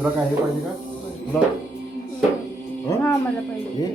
तुला काय हे पाहिजे का तुला हा मला पाहिजे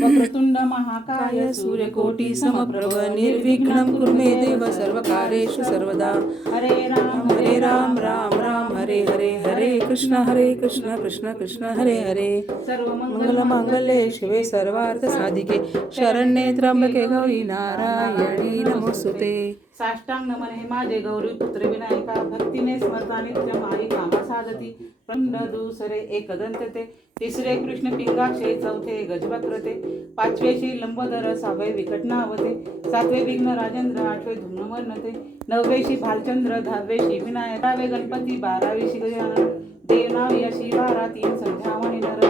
वक्रतुंड महाकाय सूर्यकोटि समप्रभ निर्विघ्नं कुरु मे देव सर्वकार्येषु सर्वदा हरे राम राम राम हरे हरे हरे कृष्ण कृष्ण कृष्ण हरे हरे मंगलमांगल्ये शिवे सर्वार्थ साधिके शरण्ये त्र्यंबके गौरी नारायणी नमोस्तुते साष्टांग नमन हे माझे गौरी पुत्र विनायका भक्तीने स्मरता नित्य माई कामा साधती खंड दुसरे एकदंतते तिसरे कृष्ण पिंगाक्षे चौथे गजवक्रते पाचवेशी लंबोदर सहावे विकटनावते सातवे विघ्न राजेंद्र आठवे धूम्रवर्णते नववेशी भालचंद्र दहावेशी विनायक 12वे गणपती 12वीशी गजानन देवनाव यशी 12 3 संध्यावाणी नर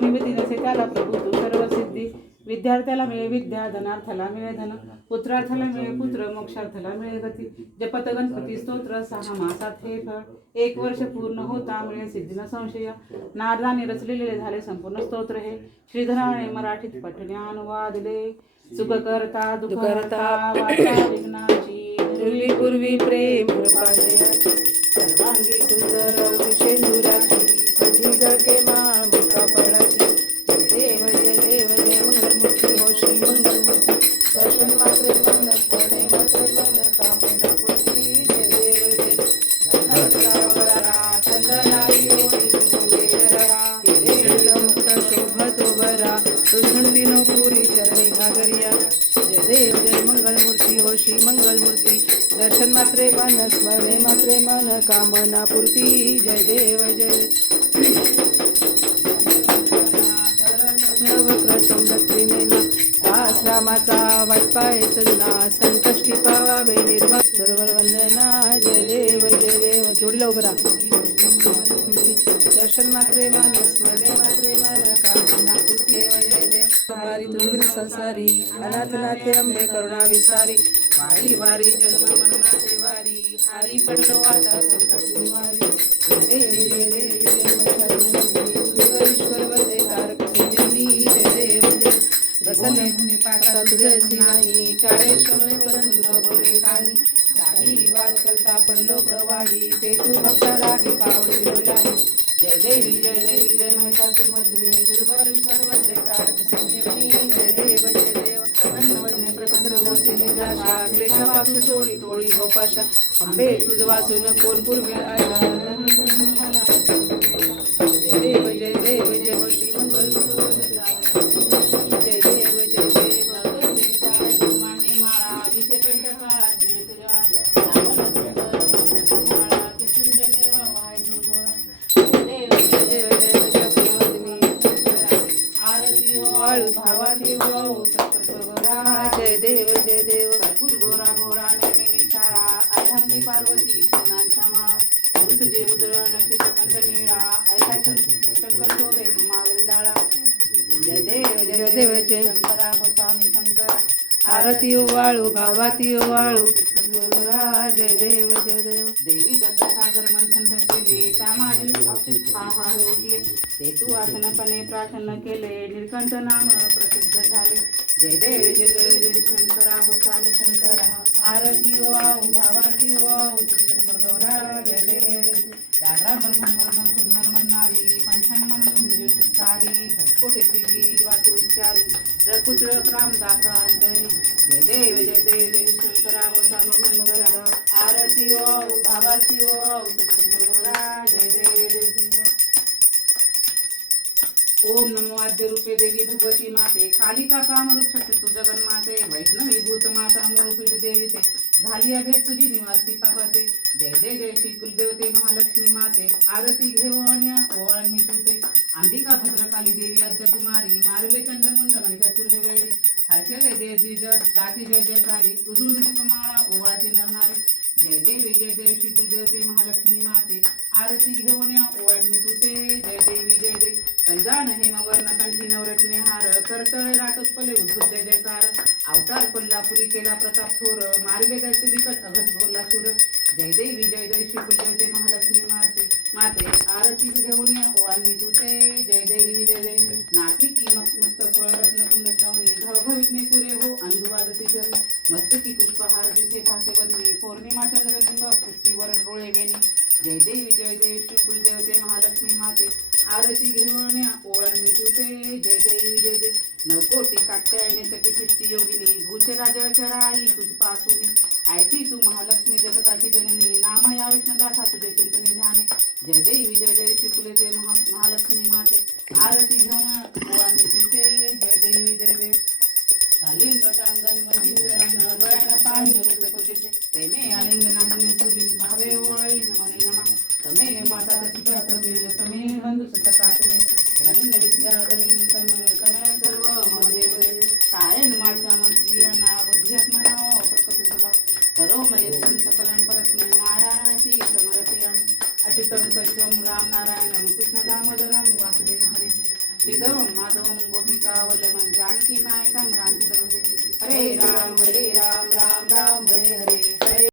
निमित्ती नसे त्याला प्रभू तू सर्व सिद्धी विद्यार्थ्याला मिळे विद्या धनार्थाला मिळे धन पुत्रार्थाला मिळे पुत्र मोक्षार्थाला मिळे गती जपत गणपती स्तोत्र 6 मासात हे फळ 1 वर्ष पूर्ण होता मिळे सिद्धी न संशय नारदाने रचलेले झाले संपूर्ण स्तोत्र हे श्रीधराने मराठीत पठण्यानुवादले सुख करता दुःख करता वाचा विघ्नाची पूर्वी प्रेम कृपादयाची सर्वांगी सुंदर शेंदुराची कधी जळके माळ मुका फळाची देव जय देव जय मंगलमूर्ती हो श्री मंगलमूर्ती दर्शन मात्रे मन पणे मात्रे मन कामना पूर्ती जय देव जय चंदनाई ओळी सुंदरा हिरे मुक्त शोभतो बरा तुझंतीनो पुरी चरणी घागरिया जय देव जय मंगलमूर्ती हो श्री मंगलमूर्ती दर्शन मात्रे मन स्मरणे मात्रे मन कामना पूर्ती जय देव जय नवक्रतुंडत्रिनेना दास रामाचा वाटपाय सजना संकष्टी पावावे निर्मळ सर्वर वंदना जय देव जोडीला उभं राहा दर्शन मात्रे मन स्मरणे मात्रे मन कामना पूर्ती जय देव वारी तुझी संसारी अनाथ नाथे अंबे करुणा विस्तारी वारी वारी जन्म मरणाचे वारी हारी पडलो आता संकट निवारी जय देव ईश्वर वंदे तारक संजीवनी जय देव जय प्रसन्न होणे पाता तुझसी नाही चाळे श्रमणे परंतु न बोले काही काही वाद करता पडलो प्रवाही ते तू भक्ता लागे पावन शिरोलाई जय देवी जय महिषासुर मर्दिनी सुरवरेश्वर वंदे तारक संजीवनी जय देव प्रसन्न वदने प्रसन्न होते निराशा क्लेशापासून टोळी टोळी गोपाशा अंबे तुझ वाचून कोण पूर्वी आला जय देव जय हो श्री मंगल जय देव भावाची जय देव कर्पूर गोरा घोडा नेहमी शाळा अर्धांगी पार्वती सोनांच्या माळा तुझे उदळ नक्षत्र कंठ निळा ऐसा शंकर शोभे मावरी लाळा जय देव जय शंकरा हो स्वामी शंकर आरती वाळू भावाती वाळू जय देव देवी दत्त सागर मंथन केले त्यामागील उठले ते तू आसनपणे प्राशन केले निरकंठ नाम प्रसिद्ध झाले जय देव शंकरा हो स्वामी शंकरा आरती वाळू भावाती वाळू गौरा जय देव राजा सुंदर म्हणणारी पंचांग म्हणून सुतारी कोटेची वीर वाचे उच्चारी रघुत्र रामदास अंतरी जय देव शंकरा हो स्वामी शंकरा आरती वाळू भावाती वाळू गौरा जय देव ओम नमो आद्य रूपे देवी भगवती माते कालिका कामरूप शक्ती तू जगन्माते वैष्णवी भूत माता मूळपीठ देवी ते झाली भेट तुझी निवासी पापाते जय श्री कुलदेवते महालक्ष्मी माते आरती घेवण्या ओवाळणी तुते अंबिका भद्रकाली देवी आद्य कुमारी मारले चंडमुंड महिषासुर हे वैरी हर्षले देवी जग गाती जय जयकारी उजळून दीपमाळा ओवाळती नरणारी जय देवी जय देवी श्री कुलदेवते महालक्ष्मी माते आरती घेऊन या ओवाळणी तुते जय देवी जय देवी पैजान हेमवर्ण कंठी नवरत्ने हार करतळे रातोत्पले उद्भुत जय जयकार अवतार कोल्हापुरी केला प्रताप थोर मार्गे दैत्य बिकट अघट बोलला सूर जय देवी श्री कुलदेवते महालक्ष्मी माते आरती घेऊन या ओवाळणी तुते जय देवी नासिकी मुक्त फळ रत्न कुंड श्रवणी घवघवितने पुरे हो अंधुवादती चरणी मस्तकी पुष्पहार दिसे भासे वदनी पौर्णिमा चंद्रलिंग पुष्टीवर डोळे वेणी जय देवी श्री कुलदेवते महालक्ष्मी माते आरती घेऊन ओळणी तुते जय देवी नवकोटी कात्यायने चतुष्टी योगिनी भूष राजचराई तुझ पासूनी ऐसी तू महालक्ष्मी जगताची जननी नाम या विष्णुदासा तुझे चिंतनी ध्याने जय देवी श्री कुलदेवते महालक्ष्मी माते आरती घेऊन ओळणी तुते जय देवी कालीन लोटांगण मंदिर पाहिजे रूपे तुझे तेने आलिंगनाने तुझी भावे ओळीन मने नमा तमे माता चित्रा तमे बंधु सतकातमे रविंद्र विद्याधर तमे सर्व मदेव कायन माता मंत्री नाव बुद्ध्यात्मना प्रकट सभा करो मय सकलन परस्मै नारायणाची समरते अच्युतं सत्यं राम नारायणं कृष्ण दामोदरं वासुदेव हरे श्रीधरं माधवं गोपिका वल्लभं जानकी नायकं रामचंद्र हरे राम राम राम हरे हरे हरे